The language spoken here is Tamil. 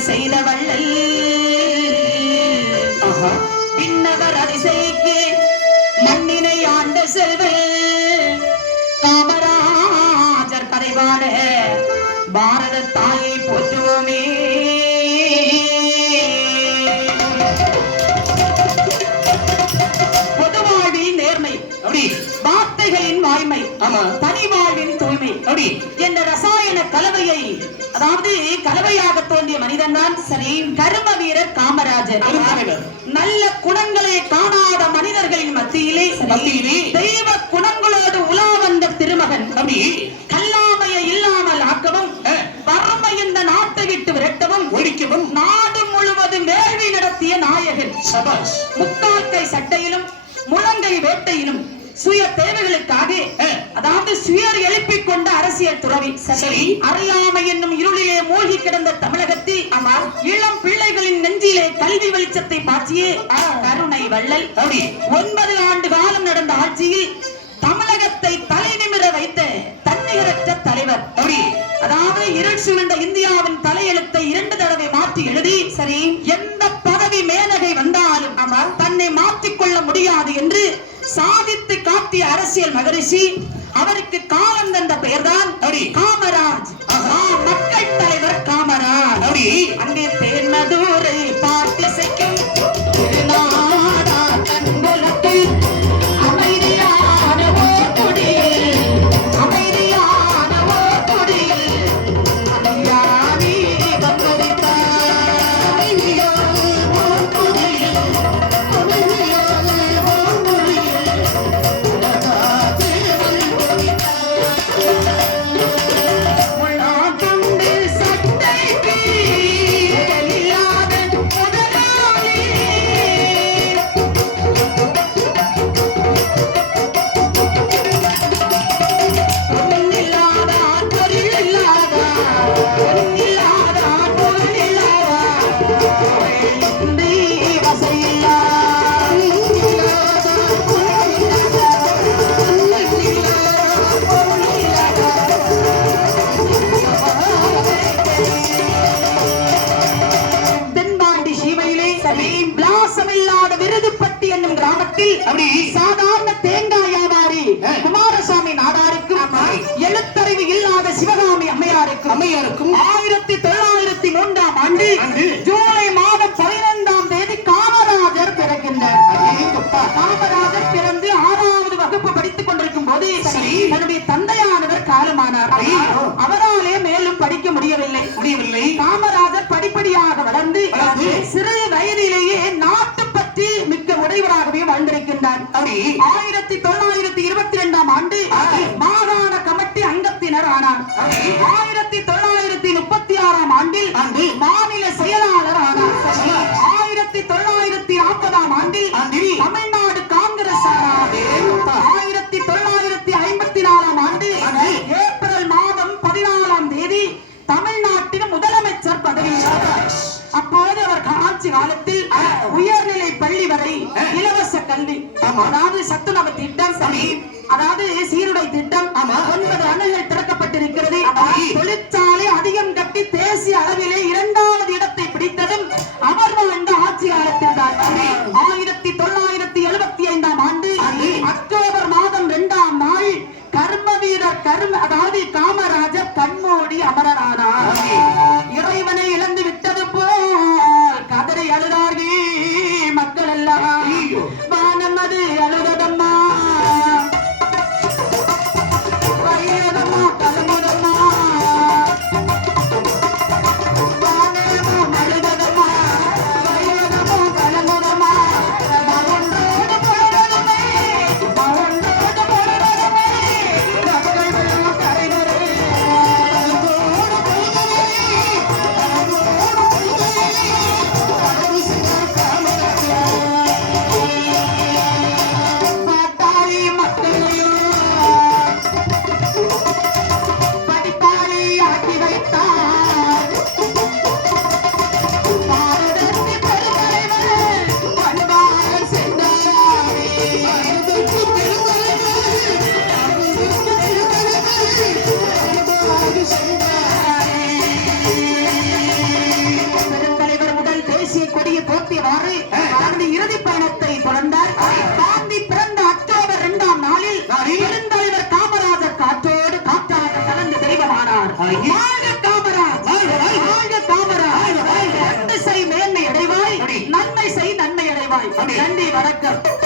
செய்த வள்ளல் பின்னவர் அதிசைக்கு மண்ணினை ஆண்ட செல்வல் காமராஜர் கதைவாட பாரத தாயை போற்றுவோமே. பொதுவாழ்வில் நேர்மை அப்படி வார்த்தைகளின் வாய்மை தனி வாழ்வின் தூய்மை அப்படி என்ற ரசாயன கலவையை அதாவது கலவையாக தோன்றிய மனிதன் தான் சரி கர்ம வீரர் காமராஜர். நல்ல குணங்களை காணாத மனிதர்களின் மத்தியிலே மத்தியிலே. தெய்வ குணங்களோடு உலா வந்த திருமகன். அப்படி. கல்லாமையை இல்லாமல் ஆக்கவும் வறுமை இந்த நாட்டை விட்டு விரட்டவும் ஒழிக்கவும். நாடு முழுவதும் வேள்வி நடத்திய நாயகன். சபாஷ். முக்கால்கை சட்டையிலும் முழங்கை வேட்டையிலும் சுய தேவைகளுக்காக அதாவது சுயர் எழுப்பிக் கொண்ட அரசியல் துறவி சரி. அறியாமை என்னும் இருளிலே மூழ்கி கிடந்த தமிழகத்தில் அமர் இளம் பிள்ளைகளின் நெஞ்சிலே கல்வி வெளிச்சத்தை பாய்ச்சிய கருணை வள்ளல். ஒன்பது ஆண்டு காலம் நடந்த ஆட்சியில் தமிழகத்தை தலை நிமிர வைத்த தன்னிகரற்ற தலைவர். அதாவது இருள் சூழ்ந்த இந்தியாவின் தலையெழுத்தை இரண்டு தடவை மாற்றி எழுதி சரி. எந்த பதவி மேனகை வந்தாலும் அவர் தன்னை மாற்றிக்கொள்ள முடியாது என்று சாதித்து காட்டிய அரசியல் மகரிஷி அவருக்கு காலம் தந்த பெயர்தான் அப்படி காமராஜ். மக்கள் தலைவர் காமராஜ். அங்கே அப்படி சாதாரண தேங்காய் வியாபாரி. குமாரசாமி நாடாருக்கும். எழுத்தறிவு இல்லாத சிவகாமி அம்மையாருக்கும் அம்மையாருக்கும் ஆயிரத்தி தொள்ளாயிரத்தி மூன்றாம் ஆண்டு. ஜூலை மாதம் பதினைந்தாம் தேதி காமராஜர் பிறக்கின்றார். காமராஜர் பிறந்து ஆறாவது வகுப்பு படித்துக் கொண்டிருக்கும் போது. தன்னுடைய தந்தையானவர் காலமானார். அவராலே மேலும் படிக்க முடியவில்லை முடியவில்லை காமராஜர் படிப்படியாக வளர்ந்து வளர்ந்து சிறு வயதிலேயே நாட்டு பற்றி மிக்க உடையவராகவே வாழ்ந்திருக்கின்றார் அப்படி ஆயிரத்தி தொள்ளாயிரத்தி இருபத்தி இரண்டாம் ஆண்டு. மாகாண கமிட்டி அங்கத்தினர் ஆனார் ஆயிரத்தி தொள்ளாயிரத்தி முப்பத்தி ஆறாம் ஆண்டில் ஆண்டு மாநில செயலாளர் ஆனார். ஆயிரத்தி தொள்ளாயிரத்தி நாற்பதாம் ஆண்டில் தமிழ்நாடு காங்கிரஸ். ஆயிரத்தி தொள்ளாயிரத்தி ஐம்பத்தி நாலாம் ஆண்டு. ஏப்ரல் மாதம் பதினாலாம் தேதி தமிழ்நாட்டின் முதலமைச்சர் பதவி அப்போது அவர் ஆட்சி காலத்தில் கல்வி ஆமா. அதாவது சத்துணவு திட்டம் சரி. அதாவது சீருடை திட்டம் ஆமா. ஒன்பது அணுகள் திறக்கப்பட்டிருக்கிறது நன்மை செய் நன்மை அடைவாய். நன்றி வணக்கம்.